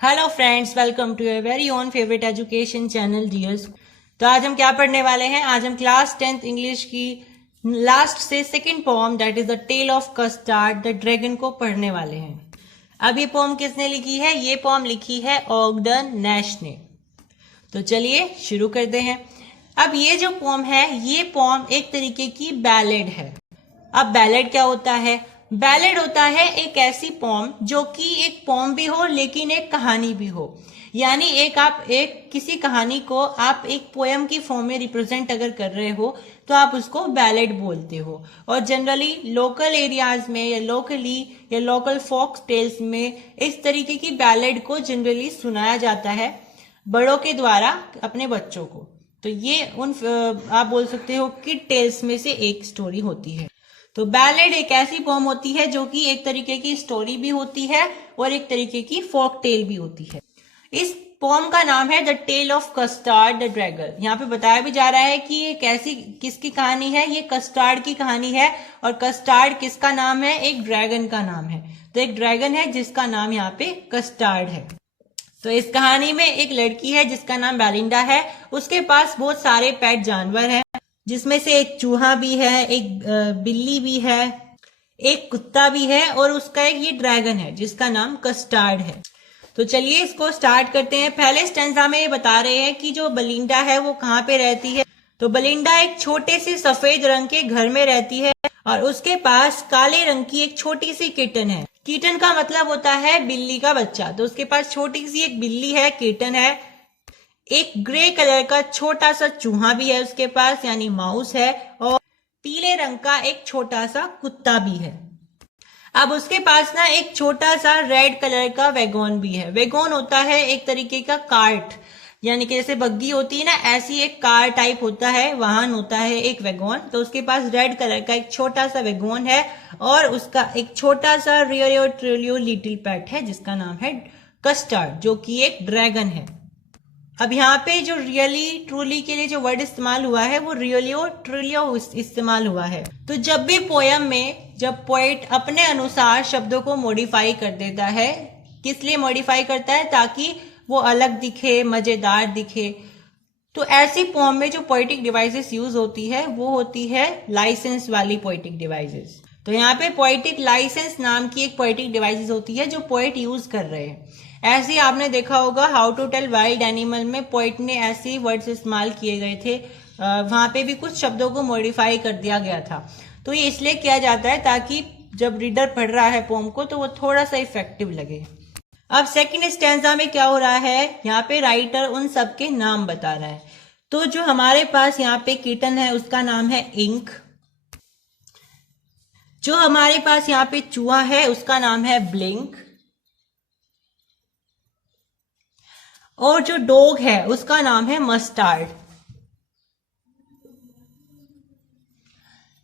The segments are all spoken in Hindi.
Hello friends, welcome to your very own favourite education channel dears. तो आज हम क्या पढ़ने वाले हैं? आज हम क्लास 10th इंग्लिश की लास्ट से second poem that is the tale of custard the dragon को पढ़ने वाले हैं। अब ये पोम किसने लिखी है? ये पोम लिखी है ऑगडन नैश ने। तो चलिए शुरू करते हैं। अब ये जो पोम है, ये पोम एक तरीके की बैलेड है। अब बैलेड क्या होता है? बैलेड होता है एक ऐसी पोम जो कि एक पोम भी हो लेकिन एक कहानी भी हो। यानी आप किसी कहानी को आप एक पोएम की फॉर्म में रिप्रेजेंट अगर कर रहे हो तो आप उसको बैलेड बोलते हो। और जनरली लोकल एरियाज में या लोकल फोक टेल्स में इस तरीके की बैलेड को जनरली सुनाया जाता है बड़ों के द्वारा अपने बच्चों को। तो ये आप बोल सकते हो किड टेल्स में से एक स्टोरी होती है। तो बैलेड एक ऐसी पोम होती है जो कि एक तरीके की स्टोरी भी होती है और एक तरीके की फोक टेल भी होती है। इस पोम का नाम है the tale of custard the dragon. यहाँ पे बताया भी जा रहा है कि ये किसकी कहानी है? ये कस्टार्ड की कहानी है। और कस्टार्ड किसका नाम है? एक ड्रैगन का नाम है। तो एक ड्रैगन है जिसका नाम यहाँ पे कस्टार्ड है। तो इस कहानी में एक लड़की है जिसका नाम बेलिंडा है। उसके पास बहुत सारे पेट जानवर हैं, जिसमें से एक चूहा भी है, एक बिल्ली भी है, एक कुत्ता भी है और उसका एक ये ड्रैगन है जिसका नाम कस्टार्ड है। तो चलिए इसको स्टार्ट करते हैं। पहले स्टेंजा में ये बता रहे हैं कि जो बेलिंडा है वो कहाँ पे रहती है। तो बेलिंडा एक छोटे से सफेद रंग के घर में रहती है और उसके पास काले रंग की एक छोटी सी किटन है। किटन का मतलब होता है बिल्ली का बच्चा। तो उसके पास छोटी सी एक बिल्ली है, किटन है। एक ग्रे कलर का छोटा सा चूहा भी है उसके पास, यानी माउस है। और पीले रंग का एक छोटा सा कुत्ता भी है। अब उसके पास ना एक छोटा सा रेड कलर का वैगन भी है। वैगन होता है एक तरीके का कार्ट, यानी कि जैसे बग्गी होती है ना, ऐसी एक कार टाइप होता है, वाहन होता है एक वैगन। तो उसके पास रेड कलर का एक छोटा सा वैगन है और उसका एक छोटा सा रियलियो ट्रिलियो लिटिल पेट है जिसका नाम है कस्टार्ड, जो कि एक ड्रैगन है। अब यहाँ पे जो रियली ट्रूली के लिए जो वर्ड इस्तेमाल हुआ है वो रियलियो ट्रिलियो इस्तेमाल हुआ है। तो जब भी पोयम में जब पोएट अपने अनुसार शब्दों को मॉडिफाई कर देता है, किस लिए मॉडिफाई करता है? ताकि वो अलग दिखे, मजेदार दिखे। तो ऐसी पोम में जो पोएटिक डिवाइसेस यूज होती है वो होती है लाइसेंस वाली पोएटिक डिवाइसेस। तो यहाँ पे पोएटिक लाइसेंस नाम की एक पोएटिक डिवाइसेस होती है जो पोएट यूज कर रहे हैं। ऐसे ही आपने देखा होगा how to tell wild animal में पोएट ने ऐसे वर्ड्स इस्तेमाल किए गए थे। वहां पे भी कुछ शब्दों को मॉडिफाई कर दिया गया था। तो ये इसलिए किया जाता है ताकि जब रीडर पढ़ रहा है पोम को तो वो थोड़ा सा इफेक्टिव लगे। अब सेकंड स्टैंजा में क्या हो रहा है? यहाँ पे राइटर उन सबके नाम बता रहा है। तो जो हमारे पास यहाँ पे किटन है उसका नाम है इंक। जो हमारे पास यहाँ पे चूहा है उसका नाम है ब्लिंक। और जो डॉग है उसका नाम है मस्टार्ड।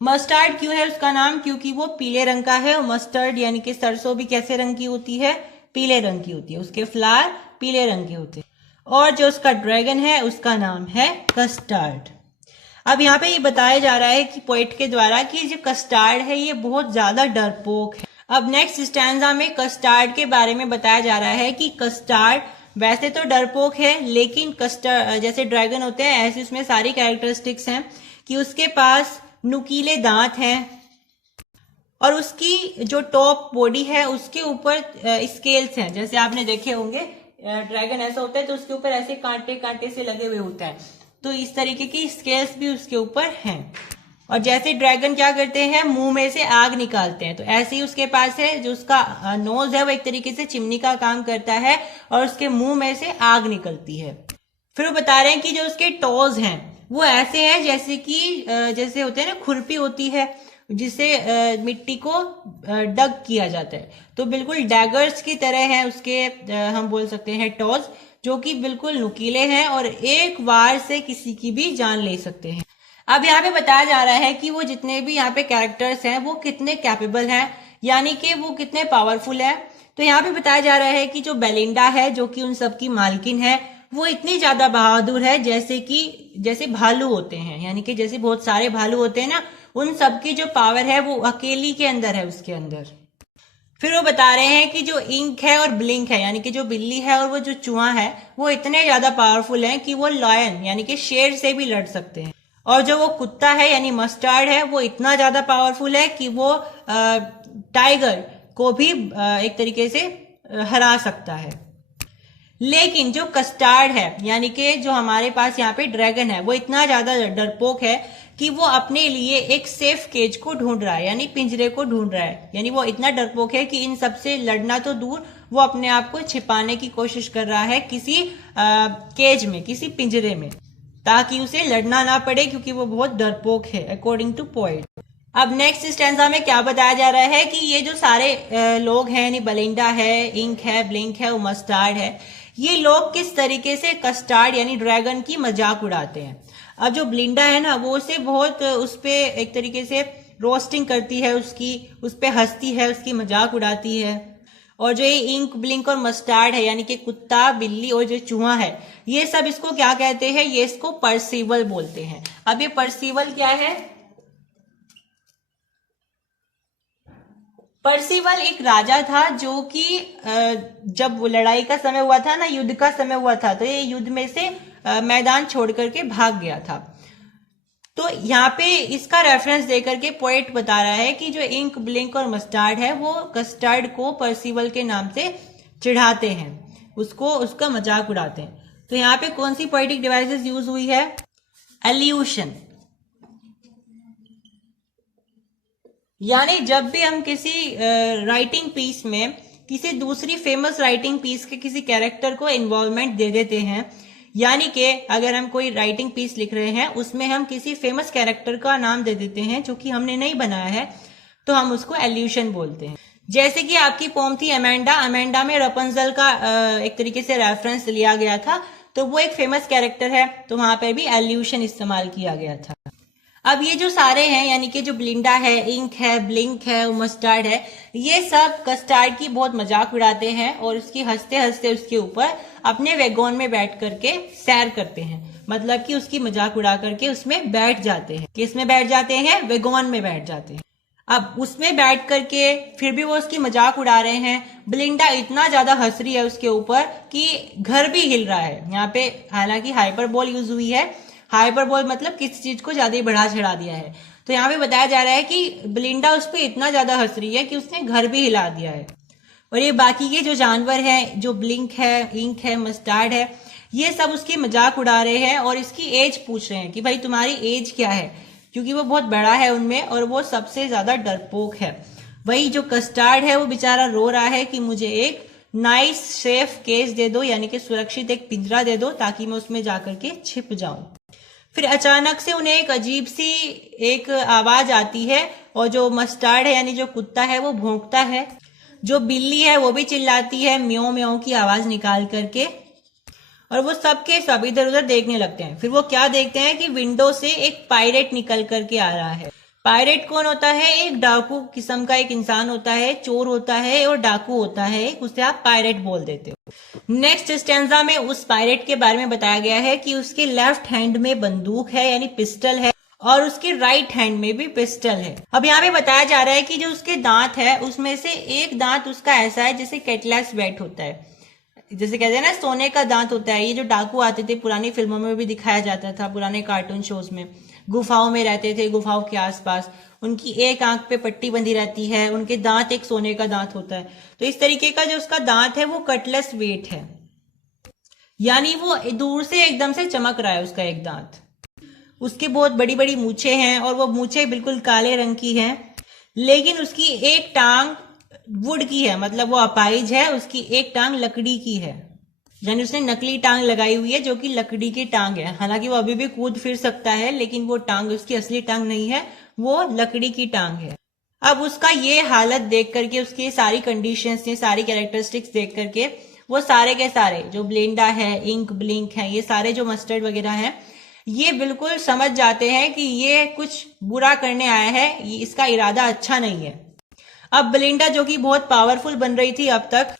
मस्टार्ड क्यों है उसका नाम? क्योंकि वो पीले रंग का है। और मस्टर्ड यानी कि सरसों भी कैसे रंग की होती है? पीले रंग की होती है। उसके फ्लावर पीले रंग के होते हैं। और जो उसका ड्रैगन है उसका नाम है कस्टार्ड। अब यहाँ पे ये बताया जा रहा है कि पोएट के द्वारा कि जो कस्टार्ड है ये बहुत ज्यादा डरपोक है। अब नेक्स्ट स्टैंजा में कस्टार्ड के बारे में बताया जा रहा है कि कस्टार्ड वैसे तो डरपोक है, लेकिन कस्टार्ड जैसे ड्रैगन होते हैं ऐसे उसमें सारी कैरेक्टरिस्टिक्स हैं कि उसके पास नुकीले दांत हैं और उसकी जो टॉप बॉडी है उसके ऊपर स्केल्स हैं। जैसे आपने देखे होंगे ड्रैगन ऐसा होता है तो उसके ऊपर ऐसे कांटे कांटे से लगे हुए होता है। तो इस तरीके की स्केल्स भी उसके ऊपर हैं। और जैसे ड्रैगन क्या करते हैं, मुंह में से आग निकालते हैं, तो ऐसे ही उसके पास है जो उसका नोज है वो एक तरीके से चिमनी का काम करता है और उसके मुंह में से आग निकलती है। फिर वो बता रहे हैं कि जो उसके टोज हैं वो ऐसे हैं जैसे होते हैं ना, खुरपी होती है जिससे मिट्टी को डग किया जाता है। तो बिल्कुल डैगर्स की तरह है उसके हम बोल सकते हैं टोज, जो कि बिल्कुल नुकीले हैं और एक वार से किसी की भी जान ले सकते हैं। अब यहाँ पे बताया जा रहा है कि वो जितने भी यहाँ पे कैरेक्टर्स हैं वो कितने कैपेबल हैं, यानी कि वो कितने पावरफुल हैं। तो यहाँ पे बताया जा रहा है कि जो बेलिंडा है जो कि उन सब की मालकिन है वो इतनी ज्यादा बहादुर है जैसे भालू होते हैं, यानी कि जैसे बहुत सारे भालू होते हैं ना, उन सब की जो पावर है वो अकेली के अंदर है उसके अंदर। फिर वो बता रहे हैं कि जो इंक है और ब्लिंक है यानी कि जो बिल्ली है और वो जो चूहा है वो इतने ज्यादा पावरफुल हैं कि वो लायन यानी कि शेर से भी लड़ सकते हैं। और जो वो कुत्ता है यानी मस्टर्ड है वो इतना ज्यादा पावरफुल है कि वो टाइगर को भी एक तरीके से हरा सकता है। लेकिन जो कस्टार्ड है यानी कि जो हमारे पास यहाँ पे ड्रैगन है वो इतना ज्यादा डरपोक है कि वो अपने लिए एक सेफ केज को ढूंढ रहा है यानी पिंजरे को ढूंढ रहा है। यानी वो इतना डरपोक है कि इन सबसे लड़ना तो दूर, वो अपने आप को छिपाने की कोशिश कर रहा है किसी केज में, किसी पिंजरे में, ताकि उसे लड़ना ना पड़े क्योंकि वो बहुत डरपोक है अकॉर्डिंग टू पोएट। अब नेक्स्ट स्टैंजा में क्या बताया जा रहा है कि ये जो सारे लोग हैं यानी बेलिंडा है, इंक है, ब्लिंक है और मस्टार्ड है, ये लोग किस तरीके से कस्टार्ड यानी ड्रैगन की मजाक उड़ाते हैं। अब जो ब्लिंडा है ना वो उसे बहुत उस पे एक तरीके से रोस्टिंग करती है, उसकी उस पे हंसती है, उसकी मजाक उड़ाती है। और जो ये इंक, ब्लिंक और मस्टार्ड है यानी कि कुत्ता, बिल्ली और जो चूहा है, ये सब इसको क्या कहते हैं, ये इसको परसीवल बोलते हैं। अब ये परसीवल क्या है? परसिवल एक राजा था जो कि जब लड़ाई का समय हुआ था ना, युद्ध का समय हुआ था, तो ये युद्ध में से मैदान छोड़ करके भाग गया था। तो यहाँ पे इसका रेफरेंस देकर के पोएट बता रहा है कि जो इंक, ब्लिंक और मस्टार्ड है वो कस्टर्ड को परसिवल के नाम से चिढ़ाते हैं, उसको उसका मजाक उड़ाते हैं। तो यहाँ पे कौन सी पोएटिक डिवाइसेस यूज हुई है? एल्यूशन। यानी जब भी हम किसी राइटिंग पीस में किसी दूसरी फेमस राइटिंग पीस के किसी कैरेक्टर को इन्वॉल्वमेंट दे देते हैं, यानी कि अगर हम कोई राइटिंग पीस लिख रहे हैं उसमें हम किसी फेमस कैरेक्टर का नाम दे देते हैं जो कि हमने नहीं बनाया है, तो हम उसको एल्यूशन बोलते हैं। जैसे कि आपकी पोम थी अमेंडा, अमेंडा में रपंजल का एक तरीके से रेफरेंस लिया गया था, तो वो एक फेमस कैरेक्टर है, तो वहां पर भी एल्यूशन इस्तेमाल किया गया था। अब ये जो सारे हैं यानी कि जो ब्लिंडा है, इंक है, ब्लिंक है और मस्टर्ड है, ये सब कस्टर्ड की बहुत मजाक उड़ाते हैं और उसकी हंसते हंसते उसके ऊपर अपने वैगन में बैठ करके सैर करते हैं। मतलब कि उसकी मजाक उड़ा करके उसमें बैठ जाते हैं। किसमें बैठ जाते हैं? वैगन में बैठ जाते हैं। अब उसमें बैठ करके फिर भी वो उसकी मजाक उड़ा रहे हैं। ब्लिंडा इतना ज्यादा हंस रही है उसके ऊपर कि घर भी हिल रहा है। यहाँ पे हालांकि हाइपरबोल यूज हुई है। हाइपरबोल मतलब किसी चीज को ज्यादा ही बढ़ा चढ़ा दिया है। तो यहाँ पे बताया जा रहा है कि ब्लिंडा उस पर इतना ज्यादा हंस रही है कि उसने घर भी हिला दिया है। और ये बाकी के जो जानवर हैं, जो ब्लिंक है, इंक है, मस्टर्ड है, ये सब उसकी मजाक उड़ा रहे हैं और इसकी एज पूछ रहे हैं कि भाई तुम्हारी एज क्या है, क्योंकि वो बहुत बड़ा है उनमें और वो सबसे ज्यादा डरपोक है। वही जो कस्टर्ड है वो बेचारा रो रहा है कि मुझे एक नाइस सेफ केस दे दो, यानी कि सुरक्षित एक पिंजरा दे दो ताकि मैं उसमें जाकर के छिप जाऊं। फिर अचानक से उन्हें एक अजीब सी एक आवाज आती है और जो मस्टर्ड है यानी जो कुत्ता है वो भौंकता है, जो बिल्ली है वो भी चिल्लाती है म्याऊ म्याऊ की आवाज निकाल करके, और वो सबके सब इधर उधर देखने लगते हैं। फिर वो क्या देखते हैं कि विंडो से एक पायरेट निकल करके आ रहा है। पायरेट कौन होता है? एक डाकू किस्म का एक इंसान होता है, चोर होता है और डाकू होता है, उसे आप पायरेट बोल देते हो। नेक्स्ट स्टेंजा में उस पायरेट के बारे में बताया गया है कि उसके लेफ्ट हैंड में बंदूक है यानी पिस्टल है और उसके राइट हैंड में भी पिस्टल है। अब यहाँ पे बताया जा रहा है कि जो उसके दांत है उसमें से एक दांत उसका ऐसा है जैसे कैटलेस बैट होता है, जैसे कहते हैं ना सोने का दांत होता है। ये जो डाकू आते थे पुरानी फिल्मों में भी दिखाया जाता था, पुराने कार्टून शोज में, गुफाओं में रहते थे, गुफाओं के आसपास उनकी एक आंख पे पट्टी बंधी रहती है, उनके दांत एक सोने का दांत होता है। तो इस तरीके का जो उसका दांत है वो कटलेस वेट है, यानी वो दूर से एकदम से चमक रहा है उसका एक दांत। उसकी बहुत बड़ी बड़ी मूछें हैं और वो मूछें बिल्कुल काले रंग की हैं, लेकिन उसकी एक टांग वुड की है, मतलब वो अपाइज है, उसकी एक टांग लकड़ी की है, यानी उसने नकली टांग लगाई हुई है जो कि लकड़ी की टांग है। हालांकि वो अभी भी कूद फिर सकता है, लेकिन वो टांग उसकी असली टांग नहीं है, वो लकड़ी की टांग है। अब उसका ये हालत देख करके, उसकी सारी कंडीशंस, ये सारी कैरेक्टरिस्टिक्स देख करके वो सारे के सारे जो ब्लिंडा है, इंक, ब्लिंक है, ये सारे जो मस्टर्ड वगैरह हैं, ये बिल्कुल समझ जाते हैं कि ये कुछ बुरा करने आया है, ये इसका इरादा अच्छा नहीं है। अब ब्लिंडा जो कि बहुत पावरफुल बन रही थी अब तक,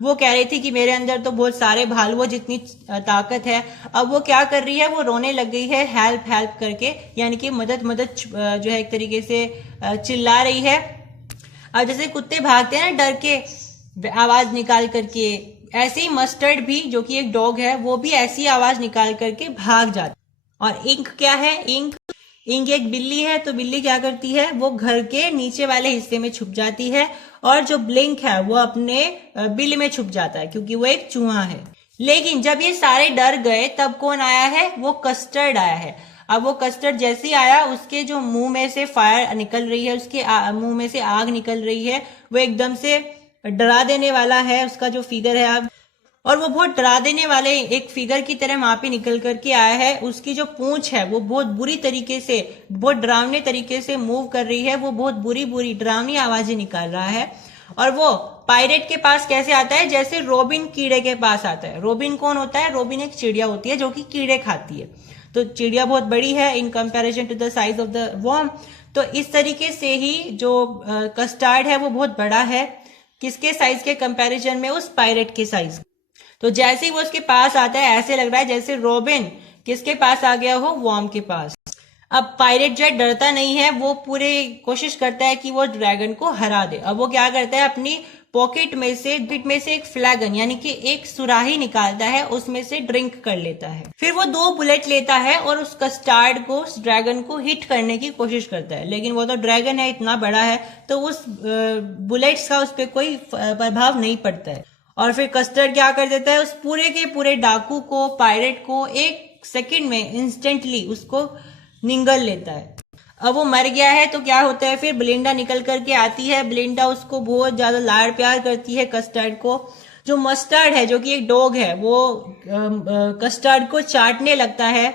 वो कह रही थी कि मेरे अंदर तो बहुत सारे भालुओं जितनी ताकत है, अब वो क्या कर रही है, वो रोने लग गई है हेल्प हेल्प करके, यानी कि मदद मदद जो है एक तरीके से चिल्ला रही है। अब जैसे कुत्ते भागते हैं ना डर के आवाज निकाल करके, ऐसे ही मस्टर्ड भी जो कि एक डॉग है वो भी ऐसी आवाज निकाल करके भाग जाता है। और इंक क्या है? इंक एक बिल्ली है, तो बिल्ली क्या करती है, वो घर के नीचे वाले हिस्से में छुप जाती है, और जो ब्लिंक है वो अपने बिल में छुप जाता है क्योंकि वो एक चूहा है। लेकिन जब ये सारे डर गए तब कौन आया है? वो कस्टर्ड आया है। अब वो कस्टर्ड जैसे ही आया, उसके जो मुंह में से फायर निकल रही है, उसके मुंह में से आग निकल रही है, वो एकदम से डरा देने वाला है। उसका जो फिगर है अब, और वो बहुत डरा देने वाले एक फिगर की तरह वहां पे निकल करके आया है। उसकी जो पूंछ है वो बहुत बुरी तरीके से, बहुत डरावने तरीके से मूव कर रही है, वो बहुत बुरी बुरी डरावनी आवाजें निकाल रहा है। और वो पायरेट के पास कैसे आता है? जैसे रोबिन कीड़े के पास आता है। रोबिन कौन होता है? रोबिन एक चिड़िया होती है जो कि कीड़े खाती है। तो चिड़िया बहुत बड़ी है in comparison to the size of the worm. तो इस तरीके से ही जो कस्टर्ड है वो बहुत बड़ा है। किसके साइज के कंपैरिजन में? उस पायरेट के साइज। तो जैसे ही वो उसके पास आता है, ऐसे लग रहा है जैसे रोबिन किसके पास आ गया हो? वर्म के पास। अब पायरेट जेट डरता नहीं है, वो पूरे कोशिश करता है कि वो ड्रैगन को हरा दे। अब वो क्या करता है, अपनी पॉकेट में से एक फ्लैगन यानी कि एक सुराही निकालता है, उसमें से ड्रिंक कर लेता है। फिर वो 2 बुलेट लेता है और उस कस्टर्ड को, उस ड्रैगन को हिट करने की कोशिश करता है। लेकिन वो तो ड्रैगन है, इतना बड़ा है, तो उस बुलेट्स का उस पर कोई प्रभाव नहीं पड़ता है। और फिर कस्टर्ड क्या कर देता है, उस पूरे के पूरे डाकू को, पायरेट को 1 सेकंड में इंस्टेंटली उसको निगल लेता है। अब वो मर गया है तो क्या होता है, फिर ब्लिंडा निकल करके आती है। ब्लिंडा उसको बहुत ज्यादा लाड़ प्यार करती है कस्टर्ड को। जो मस्टर्ड है, जो कि एक डॉग है, वो कस्टर्ड को चाटने लगता है।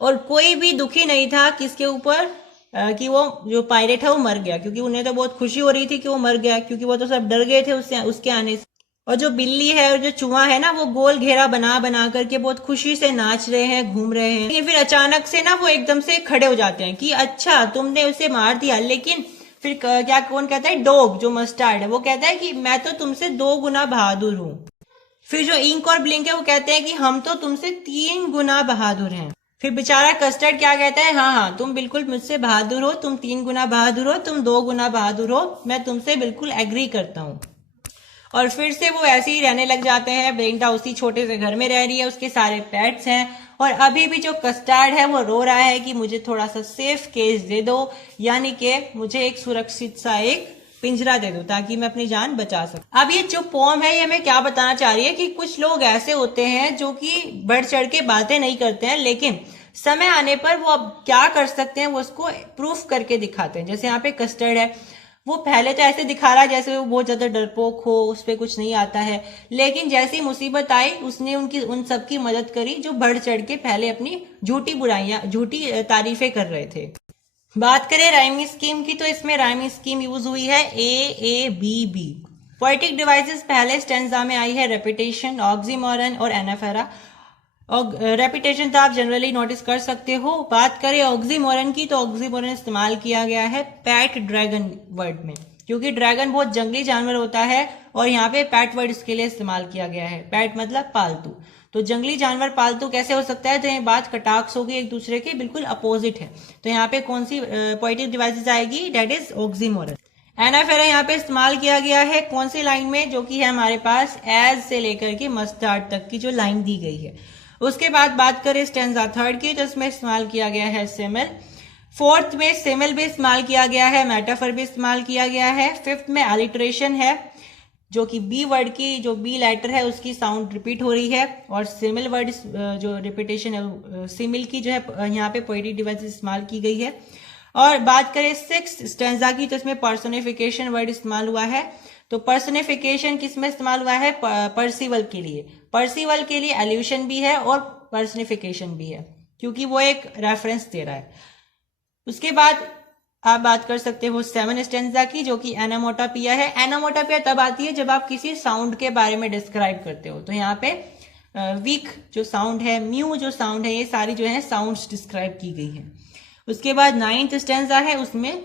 और कोई भी दुखी नहीं था किसके ऊपर, कि वो जो पायरेट है वो मर गया, क्योंकि उन्हें तो बहुत खुशी हो रही थी कि वो मर गया, क्योंकि वो तो सब डर गए थे उसके आने से। और जो बिल्ली है और जो चूहा है ना, वो गोल घेरा बना बना करके बहुत खुशी से नाच रहे हैं, घूम रहे हैं। लेकिन फिर अचानक से ना वो एकदम से खड़े हो जाते हैं कि अच्छा तुमने उसे मार दिया। लेकिन फिर क्या कौन कहता है? डॉग, जो मस्टर्ड है, वो कहता है कि मैं तो तुमसे 2 गुना बहादुर हूँ। फिर जो इंक और ब्लिंक है वो कहते हैं कि हम तो तुमसे 3 गुना बहादुर हैं। फिर बेचारा कस्टर्ड क्या कहता है, हाँ हाँ तुम बिल्कुल मुझसे बहादुर हो, तुम 3 गुना बहादुर हो, तुम 2 गुना बहादुर हो, मैं तुमसे बिल्कुल एग्री करता हूँ। और फिर से वो ऐसे ही रहने लग जाते हैं। ब्लिंडा उसी छोटे से घर में रह रही है, उसके सारे पेट्स हैं। और अभी भी जो कस्टर्ड है वो रो रहा है कि मुझे थोड़ा सा सेफ केज दे दो, यानी कि मुझे एक सुरक्षित सा एक पिंजरा दे दो ताकि मैं अपनी जान बचा सकूं। अब ये जो पोम है ये हमें क्या बताना चाह रही है कि कुछ लोग ऐसे होते हैं जो कि बढ़ चढ़ के बातें नहीं करते हैं, लेकिन समय आने पर वो अब क्या कर सकते हैं वो उसको प्रूफ करके दिखाते हैं। जैसे यहाँ पे कस्टर्ड है, वो पहले तो ऐसे दिखा रहा है जैसे वो बहुत ज्यादा डरपोक हो, उस पर कुछ नहीं आता है। लेकिन जैसे ही मुसीबत आई उसने उन सबकी मदद करी जो बढ़ चढ़ के पहले अपनी झूठी बुराइयां, झूठी तारीफें कर रहे थे। बात करें राइमिंग स्कीम की, तो इसमें राइमिंग स्कीम यूज हुई है AABB। पोएटिक डिवाइसेस पहले स्टेंजा में आई है रेपिटेशन, ऑक्सीमोरन और एनाफेरा। और रेपिटेशन तो आप जनरली नोटिस कर सकते हो। बात करें ऑक्सीमोरन की, तो ऑक्सीमोरन इस्तेमाल किया गया है पैट ड्रैगन वर्ड में, क्योंकि ड्रैगन बहुत जंगली जानवर होता है और यहाँ पे पैट वर्ड इसके लिए इस्तेमाल किया गया है। पैट मतलब पालतू, तो जंगली जानवर पालतू कैसे हो सकता है, तो ये बात कटाक्ष होगी, एक दूसरे के बिल्कुल अपोजिट है। तो यहाँ पे कौन सी पोएटिक डिवाइसेस आएगी, डेट इज ऑक्सीमोरन। एनाफेरा यहाँ पे इस्तेमाल किया गया है कौन सी लाइन में, जो कि है हमारे पास एज से लेकर के मस्टर्ड तक की जो लाइन दी गई है। उसके बाद बात करें स्टेंजा थर्ड की, तो इसमें इस्तेमाल किया गया है सिमिल। फोर्थ में सिमिल भी इस्तेमाल किया गया है, मेटाफर भी इस्तेमाल किया गया है। फिफ्थ में अलिट्रेशन है, जो कि बी वर्ड की जो बी लेटर है उसकी साउंड रिपीट हो रही है, और सिमिल वर्ड जो रिपीटेशन है सिमिल की जो है यहाँ पे पोएटिक डिवाइस इस्तेमाल की गई है। और बात करें सिक्स्थ स्टेंजा की, तो इसमें पर्सोनिफिकेशन वर्ड इस्तेमाल हुआ है। तो पर्सोनिफिकेशन किस में इस्तेमाल हुआ है, पर्सिवल के लिए। पर्सिवल के लिए एल्यूशन भी है और पर्सोनिफिकेशन भी है, क्योंकि वो एक रेफरेंस दे रहा है। उसके बाद आप बात कर सकते हो 7 स्टेंजा की, जो कि एनामोटापिया है। एनामोटापिया तब आती है जब आप किसी साउंड के बारे में डिस्क्राइब करते हो। तो यहाँ पे वीक जो साउंड है, म्यू जो साउंड है, ये सारी जो है साउंड्स डिस्क्राइब की गई है। उसके बाद 9th स्टेंजा है, उसमें